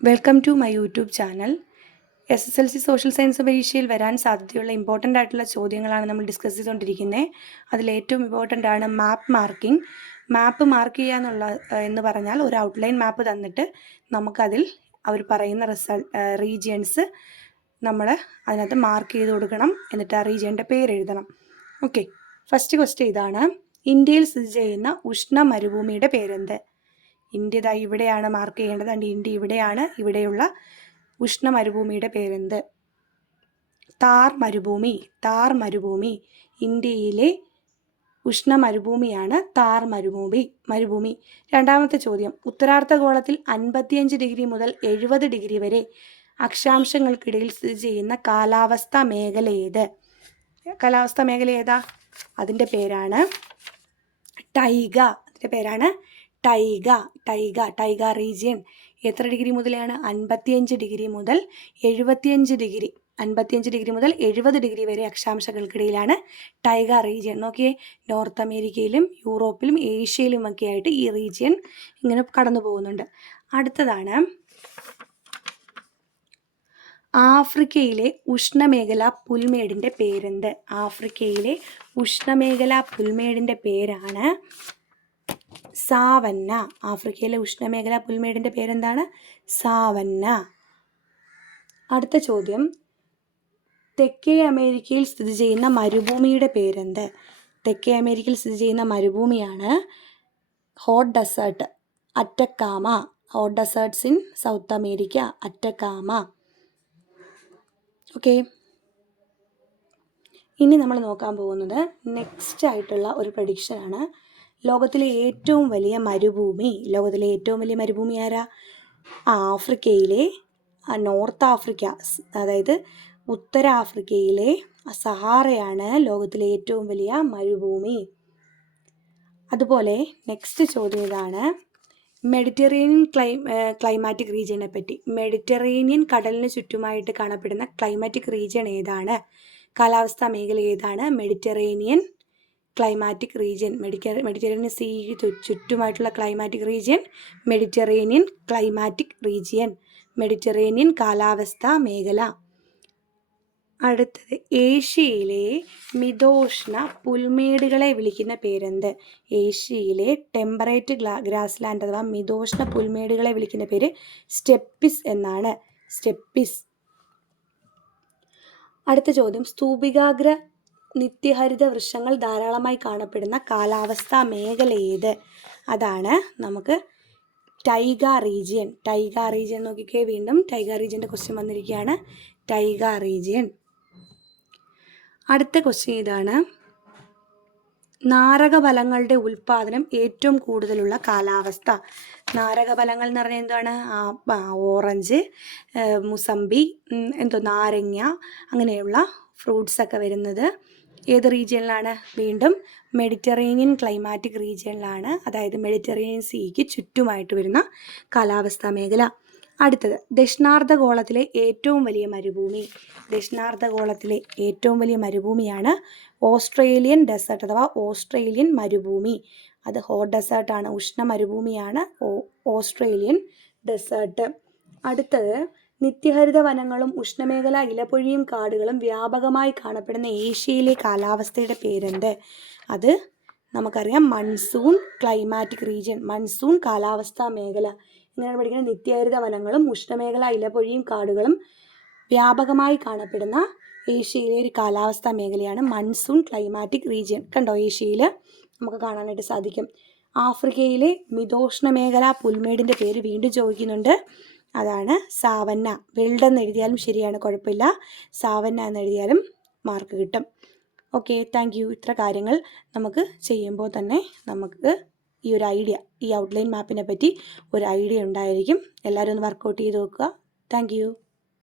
Welcome to my YouTube channel. SSLC social science പരീക്ഷയിൽ വരാൻ സാധ്യതയുള്ള ഇമ്പോർട്ടൻ്റ് ആയിട്ടുള്ള ചോദ്യങ്ങളാണ് നമ്മൾ ഡിസ്കസ് ചെയ്തുകൊണ്ടിരിക്കുന്നത്. അതിലേറ്റവും ഇമ്പോർട്ടൻ്റ് ആണ് മാപ്പ് മാർക്കിംഗ്. മാപ്പ് മാർക്ക് ചെയ്യുക എന്ന് പറഞ്ഞാൽ ഒരു ഔട്ട്ലൈൻ മാപ്പ് തന്നിട്ട് നമുക്കതിൽ അവർ പറയുന്ന റീജിയൻസ് നമ്മൾ അതിനകത്ത് മാർക്ക് ചെയ്ത് കൊടുക്കണം. എന്നിട്ട് ആ റീജിയൻ്റെ പേര് എഴുതണം. ഓക്കെ, ഫസ്റ്റ് ക്വസ്റ്റ്യൻ ഇതാണ്: ഇന്ത്യയിൽ സ്ഥിതി ചെയ്യുന്ന ഉഷ്ണ മരുഭൂമിയുടെ പേരെന്ത്? ഇന്ത്യ ഇവിടെയാണ് മാർക്ക് ചെയ്യേണ്ടത്. ഇന്ത്യ ഇവിടെയാണ്. ഇവിടെയുള്ള ഉഷ്ണ മരുഭൂമിയുടെ പേരെന്ത്? താർ മരുഭൂമി. ഇന്ത്യയിലെ ഉഷ്ണ മരുഭൂമിയാണ് താർ മരുഭൂമി. രണ്ടാമത്തെ ചോദ്യം: ഉത്തരാർദ്ധഗോളത്തിൽ 55 ഡിഗ്രി മുതൽ 70 ഡിഗ്രി വരെ അക്ഷാംശങ്ങൾക്കിടയിൽ സ്ഥിതി ചെയ്യുന്ന കാലാവസ്ഥാ മേഖല ഏത്? കാലാവസ്ഥാ മേഖല ഏതാ? അതിൻ്റെ പേരാണ് ടൈഗ. ടൈഗ റീജിയൻ. എത്ര ഡിഗ്രി മുതലാണ്? 55 ഡിഗ്രി മുതൽ 75 ഡിഗ്രി. 55 ഡിഗ്രി മുതൽ 70 ഡിഗ്രി വരെ അക്ഷാംശങ്ങൾക്കിടയിലാണ് ടൈഗ റീജിയൻ. നോക്കിയേ, നോർത്ത് അമേരിക്കയിലും യൂറോപ്പിലും ഏഷ്യയിലും ഒക്കെ ആയിട്ട് ഈ റീജിയൻ ഇങ്ങനെ കടന്നു പോകുന്നുണ്ട്. അടുത്തതാണ് ആഫ്രിക്കയിലെ ഉഷ്ണമേഖലാ പുൽമേടിൻ്റെ പേരെന്ത്? ആഫ്രിക്കയിലെ ഉഷ്ണമേഖലാ പുൽമേടിൻ്റെ പേരാണ് സാവന്ന. ആഫ്രിക്കയിലെ ഉഷ്ണമേഖലാ പുൽമേടിൻ്റെ പേരെന്താണ്? സാവന്ന. അടുത്ത ചോദ്യം: തെക്കേ അമേരിക്കയിൽ സ്ഥിതി ചെയ്യുന്ന മരുഭൂമിയുടെ പേരെന്ത്? തെക്കേ അമേരിക്കയിൽ സ്ഥിതി ചെയ്യുന്ന മരുഭൂമിയാണ് hot desert, Atacama. Hot deserts in south America, Atacama. Okay, ഇനി നമ്മൾ നോക്കാൻ പോകുന്നത് നെക്സ്റ്റ് ആയിട്ടുള്ള ഒരു പ്രഡിക്ഷനാണ്. ലോകത്തിലെ ഏറ്റവും വലിയ മരുഭൂമി ആരാ? ആഫ്രിക്കയിലെ നോർത്ത് ആഫ്രിക്ക, അതായത് ഉത്തര ആഫ്രിക്കയിലെ സഹാറയാണ് ലോകത്തിലെ ഏറ്റവും വലിയ മരുഭൂമി. അതുപോലെ നെക്സ്റ്റ് ചോദ്യം ഇതാണ്: മെഡിറ്ററേനിയൻ ക്ലൈമാറ്റിക് റീജിയനെ പറ്റി. മെഡിറ്ററേനിയൻ കടലിന് ചുറ്റുമായിട്ട് കാണപ്പെടുന്ന ക്ലൈമാറ്റിക് റീജിയൻ ഏതാണ്? കാലാവസ്ഥാ മേഖല ഏതാണ്? Mediterranean climatic region. മെഡിറ്ററേനിയൻ സീക്ക് ചുറ്റുമായിട്ടുള്ള ക്ലൈമാറ്റിക് റീജിയൻ മെഡിറ്ററേനിയൻ കാലാവസ്ഥാ മേഖല. അടുത്തത്: ഏഷ്യയിലെ മിതോഷ്ണ പുൽമേടുകളെ വിളിക്കുന്ന പേരെന്ത്? ഏഷ്യയിലെ ടെമ്പറേറ്റ് ഗ്രാസ്ലാൻഡ് അഥവാ മിതോഷ്ണ പുൽമേടുകളെ വിളിക്കുന്ന പേര് സ്റ്റെപ്പിസ് എന്നാണ്. അടുത്ത ചോദ്യം: സ്തൂപികാഗ്ര നിത്യഹരിത വൃക്ഷങ്ങൾ ധാരാളമായി കാണപ്പെടുന്ന കാലാവസ്ഥാ മേഖല ഏത്? അതാണ് നമുക്ക് ടൈഗ റീജിയൻ. നോക്കിക്കേ, വീണ്ടും ടൈഗ റീജിയൻ്റെ ക്വസ്റ്റ്യൻ വന്നിരിക്കുകയാണ്. ടൈഗ റീജിയൻ. അടുത്ത ക്വസ്റ്റ്യൻ ഇതാണ്: നാരകഫലങ്ങളുടെ ഉൽപ്പാദനം ഏറ്റവും കൂടുതലുള്ള കാലാവസ്ഥ. നാരകഫലങ്ങൾ എന്ന് പറഞ്ഞാൽ എന്താണ്? ഓറഞ്ച്, മുസമ്പി, നാരങ്ങ, അങ്ങനെയുള്ള ഫ്രൂട്ട്സൊക്കെ വരുന്നത് ഏത് റീജിയനിലാണ്? വീണ്ടും മെഡിറ്ററേനിയൻ ക്ലൈമാറ്റിക് റീജിയനിലാണ്. അതായത് മെഡിറ്ററേനിയൻ സീക്ക് ചുറ്റുമായിട്ട് വരുന്ന കാലാവസ്ഥാ മേഖല. അടുത്തത്: ദക്ഷിണാർദ്ധഗോളത്തിലെ ഏറ്റവും വലിയ മരുഭൂമിയാണ് ഓസ്ട്രേലിയൻ ഡെസേർട്ട് അഥവാ ഓസ്ട്രേലിയൻ മരുഭൂമി. അത് ഹോട്ട് ഡെസേർട്ടാണ്, ഉഷ്ണ മരുഭൂമിയാണ് ഓസ്ട്രേലിയൻ ഡെസേർട്ട്. അടുത്തത്: നിത്യഹരിത വനങ്ങളും ഉഷ്ണമേഖലാ ഇലപൊഴിയും കാടുകളും വ്യാപകമായി കാണപ്പെടുന്ന ഏഷ്യയിലെ കാലാവസ്ഥയുടെ പേരെന്ത്? അത് നമുക്കറിയാം, മൺസൂൺ ക്ലൈമാറ്റിക് റീജിയൻ, മൺസൂൺ കാലാവസ്ഥാ മേഖല. ഇങ്ങനെയാണ് പഠിക്കുന്നത്. നിത്യഹരിത വനങ്ങളും ഉഷ്ണമേഖലാ ഇലപൊഴിയും കാടുകളും വ്യാപകമായി കാണപ്പെടുന്ന ഏഷ്യയിലെ ഒരു കാലാവസ്ഥാ മേഖലയാണ് മൺസൂൺ ക്ലൈമാറ്റിക് റീജിയൻ. കണ്ടോ, ഏഷ്യയിൽ നമുക്ക് കാണാനായിട്ട് സാധിക്കും. ആഫ്രിക്കയിലെ മിതോഷ്ണമേഖലാ പുൽമേടിൻ്റെ പേര് വീണ്ടും ചോദിക്കുന്നുണ്ട്. അതാണ് സാവന്ന. വെൽഡെന്ന് എഴുതിയാലും ശരിയാണ്, കുഴപ്പമില്ല. സാവന്ന എന്ന് എഴുതിയാലും മാർക്ക് കിട്ടും. Okay, thank you. ഇത്ര കാര്യങ്ങൾ നമുക്ക് ചെയ്യുമ്പോൾ തന്നെ നമുക്ക് ഈ ഔട്ട്ലൈൻ മാപ്പിനെ പറ്റി ഒരു ഐഡിയ ഉണ്ടായിരിക്കും. എല്ലാവരും ഒന്ന് വർക്കൗട്ട് ചെയ്ത് നോക്കുക. Thank you.